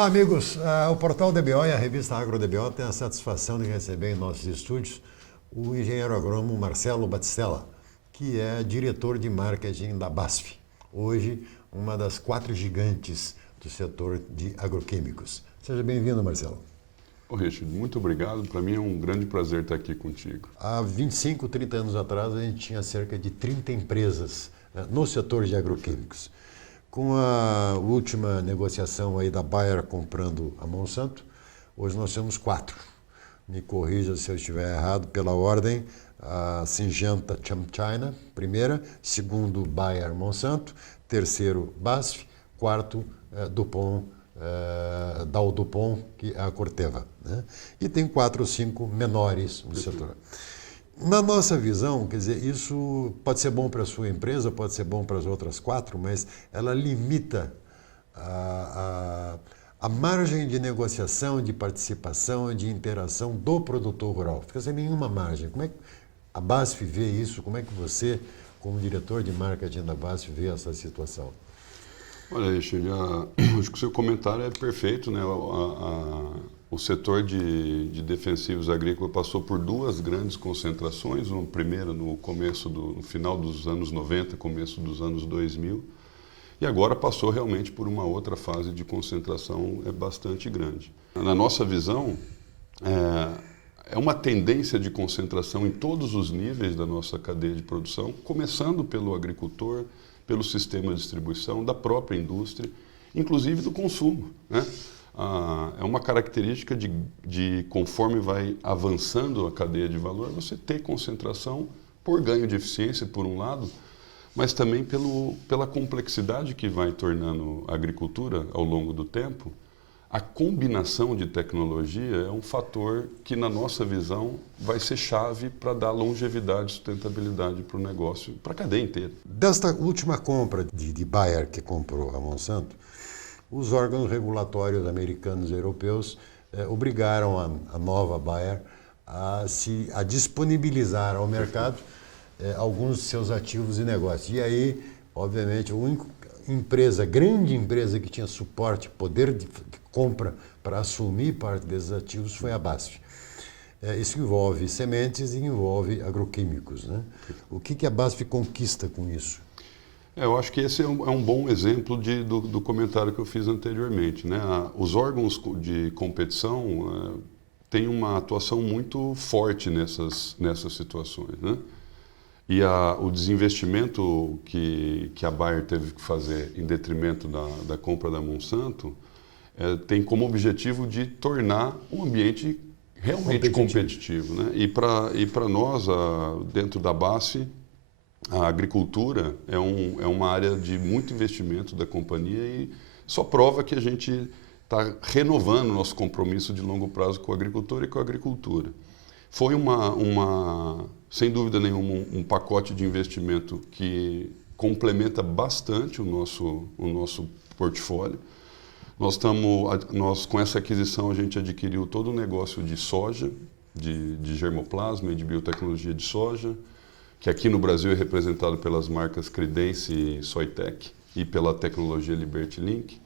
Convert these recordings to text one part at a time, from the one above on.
Olá, amigos. O Portal DBO e a revista AgroDBO têm a satisfação de receber em nossos estúdios o engenheiro agrônomo Marcelo Batistella, que é diretor de marketing da BASF, hoje uma das 4 gigantes do setor de agroquímicos. Seja bem-vindo, Marcelo. Ô, Richard, muito obrigado. Para mim é um grande prazer estar aqui contigo. Há 25, 30 anos atrás, a gente tinha cerca de 30 empresas no setor de agroquímicos. Com a última negociação aí da Bayer comprando a Monsanto, hoje nós temos 4. Me corrija se eu estiver errado pela ordem: a Syngenta ChemChina, primeira; segundo, Bayer Monsanto; terceiro, BASF; quarto, DuPont, Dow DuPont, que é a Corteva, né? E tem 4 ou 5 menores no setor. Na nossa visão, quer dizer, isso pode ser bom para a sua empresa, pode ser bom para as outras 4, mas ela limita a margem de negociação, de participação, de interação do produtor rural. Fica sem nenhuma margem. Como é que a BASF vê isso? Como é que você, como diretor de marketing da BASF, vê essa situação? Olha, Richard, acho que o seu comentário é perfeito, né? O setor de defensivos agrícolas passou por 2 grandes concentrações, uma primeira no final dos anos 90, começo dos anos 2000, e agora passou realmente por uma outra fase de concentração bastante grande. Na nossa visão, é uma tendência de concentração em todos os níveis da nossa cadeia de produção, começando pelo agricultor, pelo sistema de distribuição, da própria indústria, inclusive do consumo, né? É uma característica de conforme vai avançando a cadeia de valor, você ter concentração por ganho de eficiência, por um lado, mas também pela complexidade que vai tornando a agricultura ao longo do tempo. A combinação de tecnologia é um fator que, na nossa visão, vai ser chave para dar longevidade e sustentabilidade para o negócio, para a cadeia inteira. Desta última compra de Bayer, que comprou a Monsanto, os órgãos regulatórios americanos e europeus obrigaram a nova Bayer a disponibilizar ao mercado alguns de seus ativos e negócios. E aí, obviamente, a única grande empresa que tinha suporte, poder de compra para assumir parte desses ativos foi a BASF. Isso envolve sementes e envolve agroquímicos, né? O que a BASF conquista com isso? Eu acho que esse é um bom exemplo do comentário que eu fiz anteriormente, né? Os órgãos de competição têm uma atuação muito forte nessas situações, né? E o desinvestimento que a Bayer teve que fazer em detrimento da compra da Monsanto tem como objetivo de tornar um ambiente realmente competitivo, né? E para nós, dentro da BASF, a agricultura é uma área de muito investimento da companhia e só prova que a gente está renovando o nosso compromisso de longo prazo com o agricultor e com a agricultura. Foi sem dúvida nenhuma, um pacote de investimento que complementa bastante o nosso portfólio. Com essa aquisição, a gente adquiriu todo o negócio de soja, de germoplasma e de biotecnologia de soja, que aqui no Brasil é representado pelas marcas Credence e Soitec e pela tecnologia Liberty Link.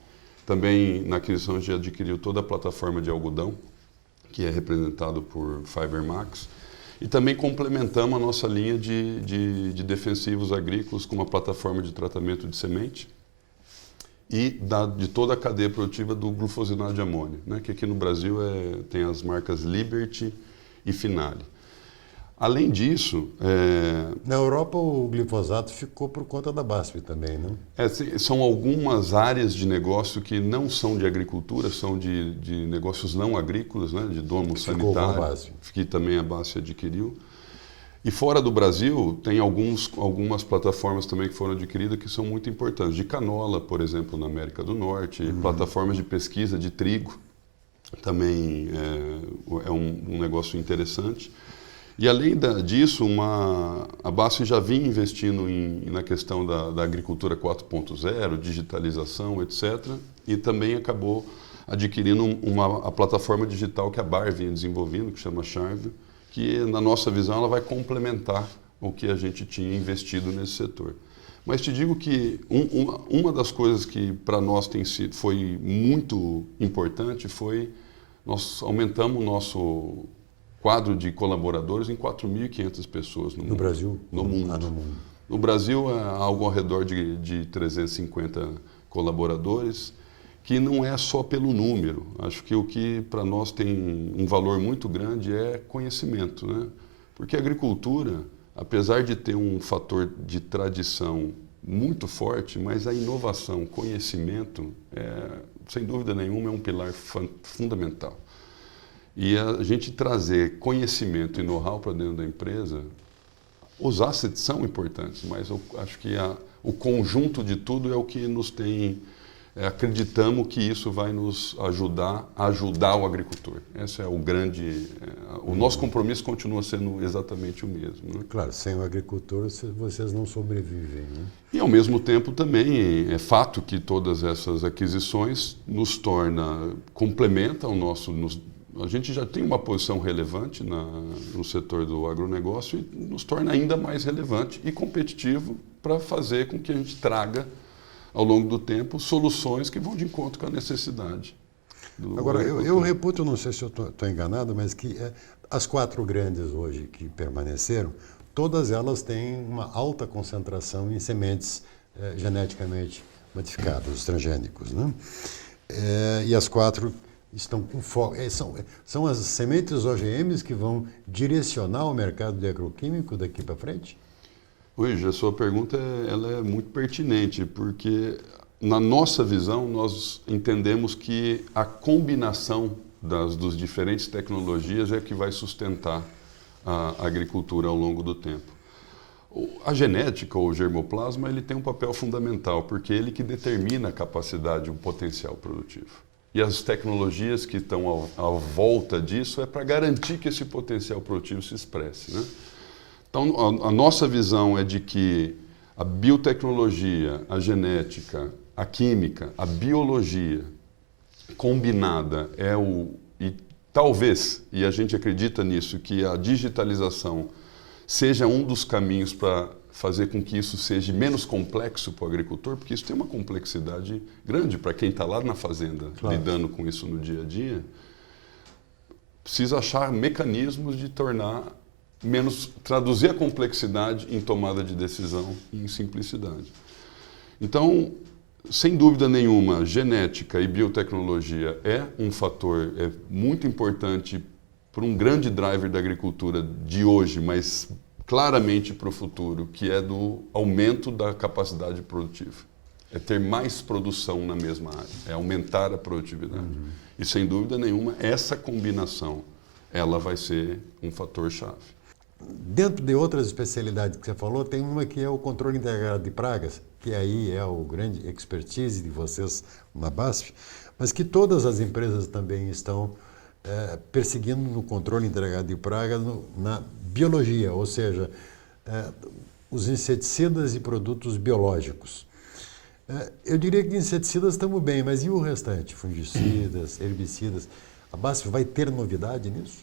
Também na aquisição a gente adquiriu toda a plataforma de algodão, que é representado por Fibermax. E também complementamos a nossa linha de defensivos agrícolas com uma plataforma de tratamento de semente e de toda a cadeia produtiva do glufosinato de amônio, né? Que aqui no Brasil tem as marcas Liberty e Finale. Além disso... Na Europa, o glifosato ficou por conta da BASF também, não? São algumas áreas de negócio que não são de agricultura, são de negócios não agrícolas, né? De domo sanitário, que também a BASF adquiriu. E fora do Brasil, tem algumas plataformas também que foram adquiridas que são muito importantes. De canola, por exemplo, na América do Norte, plataformas de pesquisa de trigo, também é um negócio interessante. E além disso, a BASF já vinha investindo na questão da agricultura 4.0, digitalização, etc. E também acabou adquirindo a plataforma digital que a Bayer vinha desenvolvendo, que chama Charvio, que na nossa visão ela vai complementar o que a gente tinha investido nesse setor. Mas te digo que uma das coisas que para nós foi muito importante foi nós aumentamos o nosso quadro de colaboradores em 4.500 pessoas no mundo. No Brasil? No mundo. No mundo. No Brasil, é algo ao redor de 350 colaboradores, que não é só pelo número. Acho que o que para nós tem um valor muito grande é conhecimento, né? Porque a agricultura, apesar de ter um fator de tradição muito forte, mas a inovação, conhecimento, sem dúvida nenhuma, é um pilar fundamental. E a gente trazer conhecimento e know-how para dentro da empresa, os assets são importantes, mas eu acho que o conjunto de tudo é o que nos tem... acreditamos que isso vai nos ajudar a ajudar o agricultor. Esse é o grande... o nosso compromisso continua sendo exatamente o mesmo, né? Claro, sem o agricultor vocês não sobrevivem, né? E ao mesmo tempo também é fato que todas essas aquisições nos complementam o nosso... a gente já tem uma posição relevante no setor do agronegócio e nos torna ainda mais relevante e competitivo para fazer com que a gente traga, ao longo do tempo, soluções que vão de encontro com a necessidade. Agora, eu reputo, não sei se eu estou enganado, mas que as 4 grandes hoje que permaneceram, todas elas têm uma alta concentração em sementes geneticamente modificadas, os transgênicos, né? E as 4 estão com foco. São as sementes OGMs que vão direcionar o mercado de agroquímico daqui para frente? Luiz, a sua pergunta ela é muito pertinente, porque na nossa visão nós entendemos que a combinação dos diferentes tecnologias é que vai sustentar a agricultura ao longo do tempo. A genética ou o germoplasma ele tem um papel fundamental, porque ele que determina a capacidade, o potencial produtivo. E as tecnologias que estão à volta disso é para garantir que esse potencial produtivo se expresse, né? Então, a nossa visão é de que a biotecnologia, a genética, a química, a biologia combinada e talvez, e a gente acredita nisso, que a digitalização seja um dos caminhos para fazer com que isso seja menos complexo para o agricultor, porque isso tem uma complexidade grande para quem está lá na fazenda, claro, lidando com isso no dia a dia. Precisa achar mecanismos de traduzir a complexidade em tomada de decisão e em simplicidade. Então, sem dúvida nenhuma, genética e biotecnologia é um fator muito importante para um grande driver da agricultura de hoje, mas claramente para o futuro, que é do aumento da capacidade produtiva. É ter mais produção na mesma área, é aumentar a produtividade. E sem dúvida nenhuma, essa combinação, ela vai ser um fator-chave. Dentro de outras especialidades que você falou, tem uma que é o controle integrado de pragas, que aí é o grande expertise de vocês na BASF, mas que todas as empresas também estão perseguindo no controle integrado de pragas na biologia, ou seja, os inseticidas e produtos biológicos. Eu diria que inseticidas estamos bem, mas e o restante? Fungicidas, herbicidas. A BASF vai ter novidade nisso?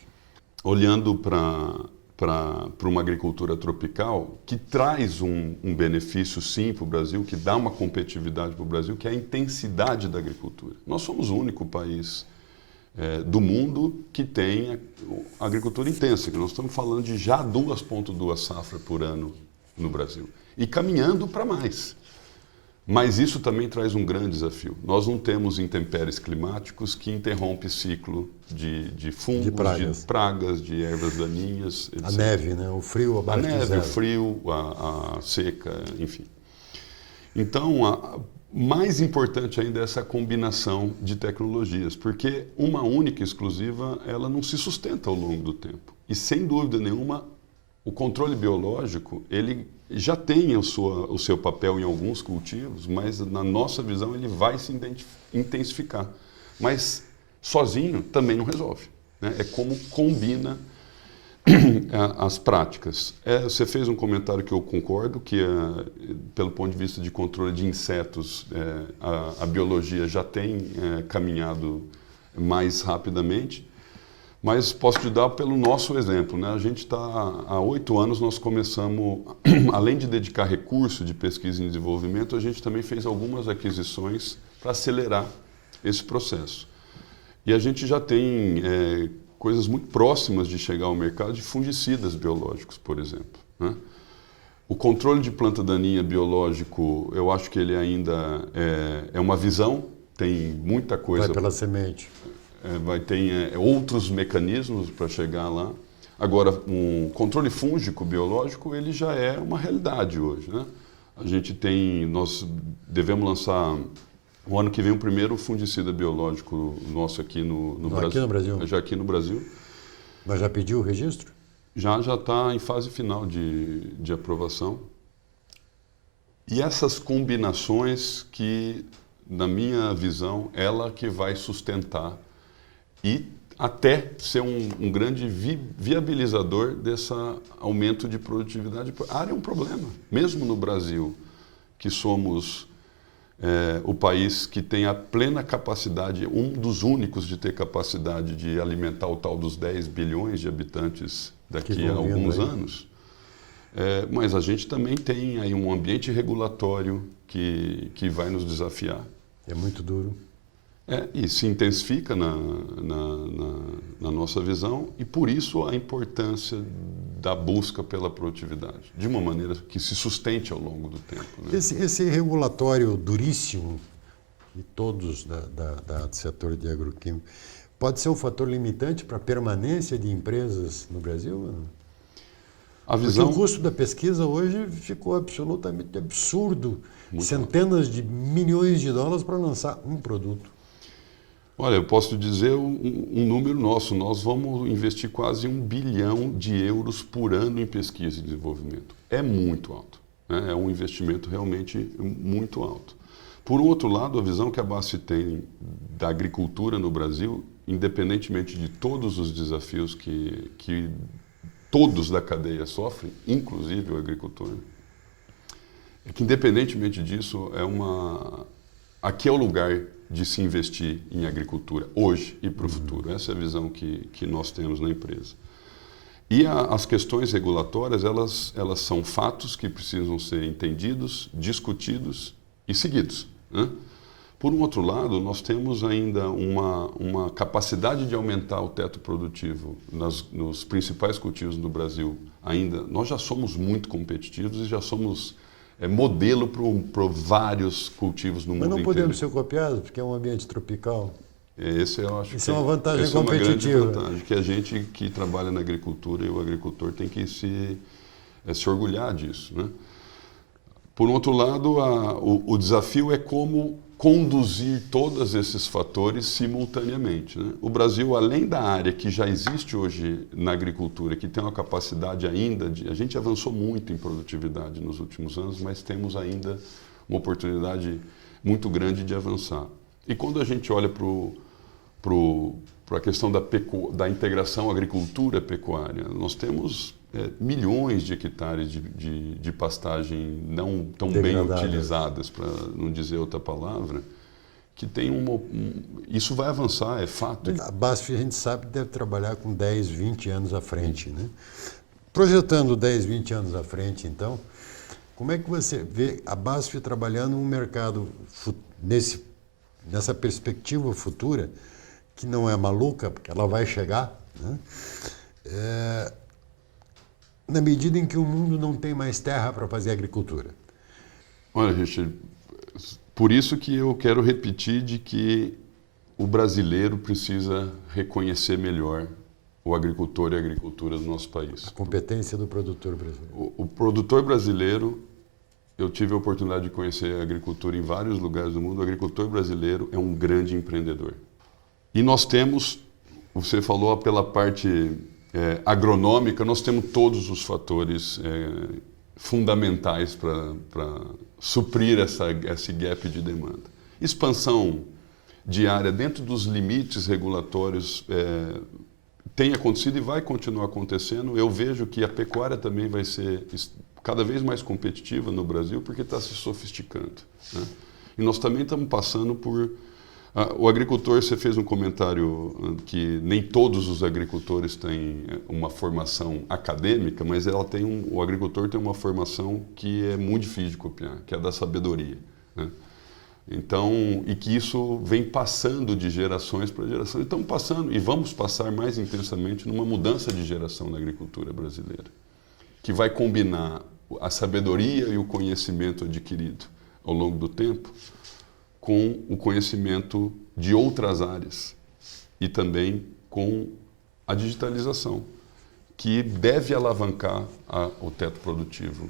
Olhando para uma agricultura tropical, que traz um benefício sim para o Brasil, que dá uma competitividade para o Brasil, que é a intensidade da agricultura. Nós somos o único país do mundo que tem agricultura intensa, que nós estamos falando de já 2,2 safras por ano no Brasil, e caminhando para mais. Mas isso também traz um grande desafio. Nós não temos intempéries climáticos que interrompem ciclo de fungos, de pragas, de ervas daninhas, etc. A neve, né? O frio abaixo de zero. A neve, o frio, a seca, enfim. Então, mais importante ainda é essa combinação de tecnologias, porque uma única exclusiva, ela não se sustenta ao longo do tempo. E, sem dúvida nenhuma, o controle biológico, ele já tem o seu papel em alguns cultivos, mas na nossa visão ele vai se intensificar. Mas sozinho também não resolve, né? É como combina as práticas. Você fez um comentário que eu concordo, que pelo ponto de vista de controle de insetos, a biologia já tem caminhado mais rapidamente, Mas posso te dar pelo nosso exemplo, né? A gente está, há 8 anos nós começamos, além de dedicar recurso de pesquisa e desenvolvimento, a gente também fez algumas aquisições para acelerar esse processo. E a gente já tem coisas muito próximas de chegar ao mercado de fungicidas biológicos, por exemplo, né? O controle de planta daninha biológico, eu acho que ele ainda é uma visão, tem muita coisa... Vai pela semente. Vai ter outros mecanismos para chegar lá. Agora, um controle fúngico biológico, ele já é uma realidade hoje, né? Nós devemos lançar o ano que vem o primeiro fungicida biológico nosso aqui no Brasil. Aqui no Brasil? Já aqui no Brasil. Mas já pediu o registro? Já está em fase final de aprovação. E essas combinações que, na minha visão, ela que vai sustentar e até ser um grande viabilizador desse aumento de produtividade. A área é um problema, mesmo no Brasil, que somos o país que tem a plena capacidade, um dos únicos de ter capacidade de alimentar o tal dos 10 bilhões de habitantes daqui a alguns anos. Mas a gente também tem aí um ambiente regulatório que vai nos desafiar. É muito duro. E se intensifica na nossa visão, e por isso a importância da busca pela produtividade, de uma maneira que se sustente ao longo do tempo, né? Esse regulatório duríssimo, de todos do setor de agroquímico, pode ser um fator limitante para a permanência de empresas no Brasil? Porque o custo da pesquisa hoje ficou absolutamente absurdo. Centenas de milhões de dólares para lançar um produto. Olha, eu posso dizer um número nosso. Nós vamos investir quase 1 bilhão de euros por ano em pesquisa e desenvolvimento. É muito alto, né? É um investimento realmente muito alto. Por um outro lado, a visão que a BASF tem da agricultura no Brasil, independentemente de todos os desafios que todos da cadeia sofrem, inclusive o agricultor, é que independentemente disso, aqui é o lugar de se investir em agricultura, hoje e para o futuro. Essa é a visão que nós temos na empresa. E as questões regulatórias, elas são fatos que precisam ser entendidos, discutidos e seguidos, né? Por um outro lado, nós temos ainda uma capacidade de aumentar o teto produtivo nos principais cultivos do Brasil. Nós já somos muito competitivos e já somos modelo para vários cultivos no mundo inteiro. Mas não podemos ser copiados, porque é um ambiente tropical. Eu acho Isso é uma vantagem competitiva. É uma grande vantagem, que a gente que trabalha na agricultura e o agricultor tem que se orgulhar disso, né? Por outro lado, o desafio é como conduzir todos esses fatores simultaneamente, né? O Brasil, além da área que já existe hoje na agricultura, que tem uma capacidade ainda a gente avançou muito em produtividade nos últimos anos, mas temos ainda uma oportunidade muito grande de avançar. E quando a gente olha para a questão da integração agricultura-pecuária, nós temos milhões de hectares de pastagem não tão bem utilizadas, para não dizer outra palavra, que tem isso vai avançar, é fato. A BASF, a gente sabe, deve trabalhar com 10, 20 anos à frente, né? Projetando 10, 20 anos à frente, então, como é que você vê a BASF trabalhando um mercado nessa perspectiva futura, que não é maluca, porque ela vai chegar, né? Na medida em que o mundo não tem mais terra para fazer agricultura? Olha, Richard, por isso que eu quero repetir de que o brasileiro precisa reconhecer melhor o agricultor e a agricultura do nosso país. A competência do produtor brasileiro. O produtor brasileiro, eu tive a oportunidade de conhecer a agricultura em vários lugares do mundo. O agricultor brasileiro é um grande empreendedor. E nós temos, você falou pela parte agronômica, nós temos todos os fatores fundamentais para suprir esse gap de demanda. Expansão de área dentro dos limites regulatórios tem acontecido e vai continuar acontecendo. Eu vejo que a pecuária também vai ser cada vez mais competitiva no Brasil porque está se sofisticando, né? E nós também estamos passando por O agricultor, você fez um comentário que nem todos os agricultores têm uma formação acadêmica, mas o agricultor tem uma formação que é muito difícil de copiar, que é a da sabedoria, né? Então, e que isso vem passando de gerações para geração. Estamos passando, e vamos passar mais intensamente numa mudança de geração na agricultura brasileira, que vai combinar a sabedoria e o conhecimento adquirido ao longo do tempo com o conhecimento de outras áreas e também com a digitalização, que deve alavancar o teto produtivo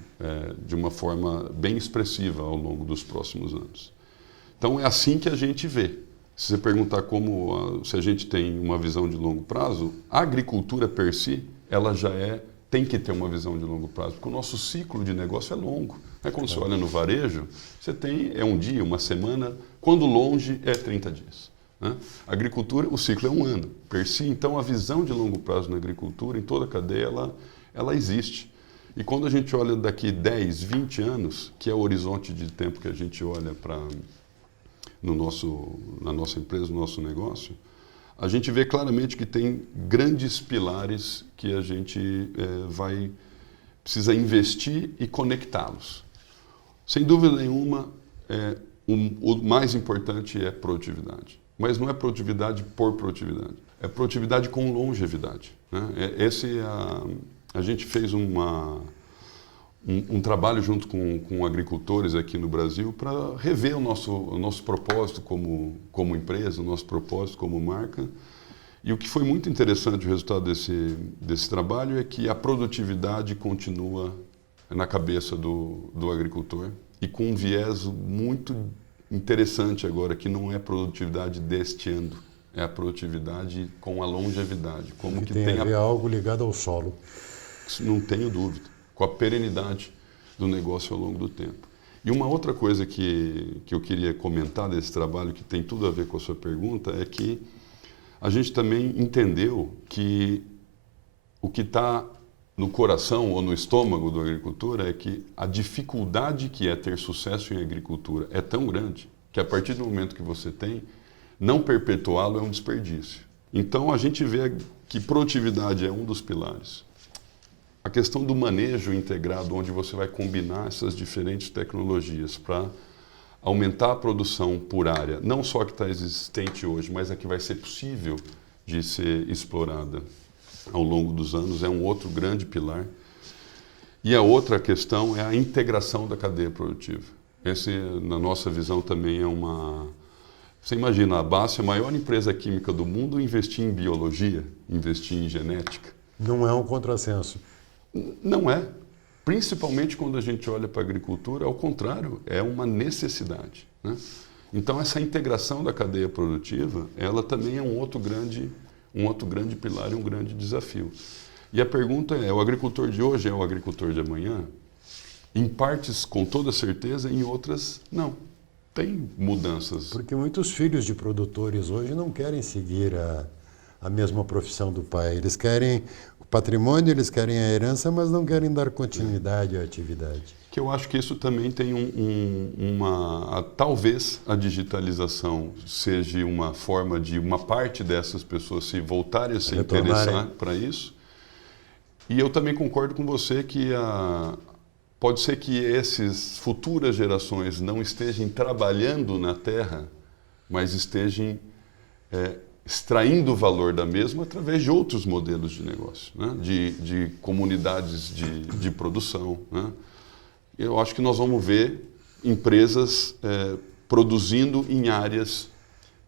de uma forma bem expressiva ao longo dos próximos anos. Então é assim que a gente vê. Se você perguntar se a gente tem uma visão de longo prazo, a agricultura per si, ela já tem que ter uma visão de longo prazo, porque o nosso ciclo de negócio é longo. Quando você olha no varejo, você tem um dia, uma semana, quando longe é 30 dias. Né? A agricultura, o ciclo é um ano, per si. Então a visão de longo prazo na agricultura, em toda a cadeia, ela existe. E quando a gente olha daqui 10, 20 anos, que é o horizonte de tempo que a gente olha na nossa empresa, no nosso negócio, a gente vê claramente que tem grandes pilares que a gente precisa investir e conectá-los. Sem dúvida nenhuma, o mais importante é produtividade. Mas não é produtividade por produtividade, é produtividade com longevidade, né? A gente fez um trabalho junto com agricultores aqui no Brasil para rever o nosso propósito como empresa, o nosso propósito como marca. E o que foi muito interessante, o resultado desse trabalho, é que a produtividade continua na cabeça do agricultor e com um viés muito interessante agora, que não é produtividade deste ano, é a produtividade com a longevidade. Como que tem a ver algo ligado ao solo. Não tenho dúvida, com a perenidade do negócio ao longo do tempo. E uma outra coisa que eu queria comentar desse trabalho, que tem tudo a ver com a sua pergunta, é que a gente também entendeu que o que está no coração ou no estômago do agricultor é que a dificuldade que é ter sucesso em agricultura é tão grande que a partir do momento que você tem, não perpetuá-lo é um desperdício. Então a gente vê que produtividade é um dos pilares. A questão do manejo integrado, onde você vai combinar essas diferentes tecnologias para aumentar a produção por área, não só a que está existente hoje, mas a que vai ser possível de ser explorada ao longo dos anos, é um outro grande pilar. E a outra questão é a integração da cadeia produtiva. Esse, na nossa visão, também é uma... Você imagina, a BASF, a maior empresa química do mundo, investir em biologia, investir em genética. Não é um contrassenso. Não é. Principalmente quando a gente olha para a agricultura, ao contrário, é uma necessidade, né? Então, essa integração da cadeia produtiva, ela também é um outro grande pilar e um grande desafio. E a pergunta é, o agricultor de hoje é o agricultor de amanhã? Em partes, com toda certeza, em outras, não. Tem mudanças. Porque muitos filhos de produtores hoje não querem seguir a mesma profissão do pai. Eles querem o patrimônio, eles querem a herança, mas não querem dar continuidade à atividade. Que eu acho que isso também tem talvez a digitalização seja uma forma de uma parte dessas pessoas se voltarem a se interessar para isso. E eu também concordo com você que pode ser que essas futuras gerações não estejam trabalhando na terra, mas estejam extraindo o valor da mesma através de outros modelos de negócio, né? de comunidades de produção, né? Eu acho que nós vamos ver empresas produzindo em áreas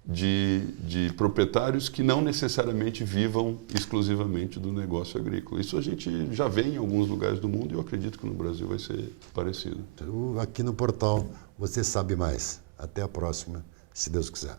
de proprietários que não necessariamente vivam exclusivamente do negócio agrícola. Isso a gente já vê em alguns lugares do mundo e eu acredito que no Brasil vai ser parecido. Aqui no portal Você Sabe Mais. Até a próxima, se Deus quiser.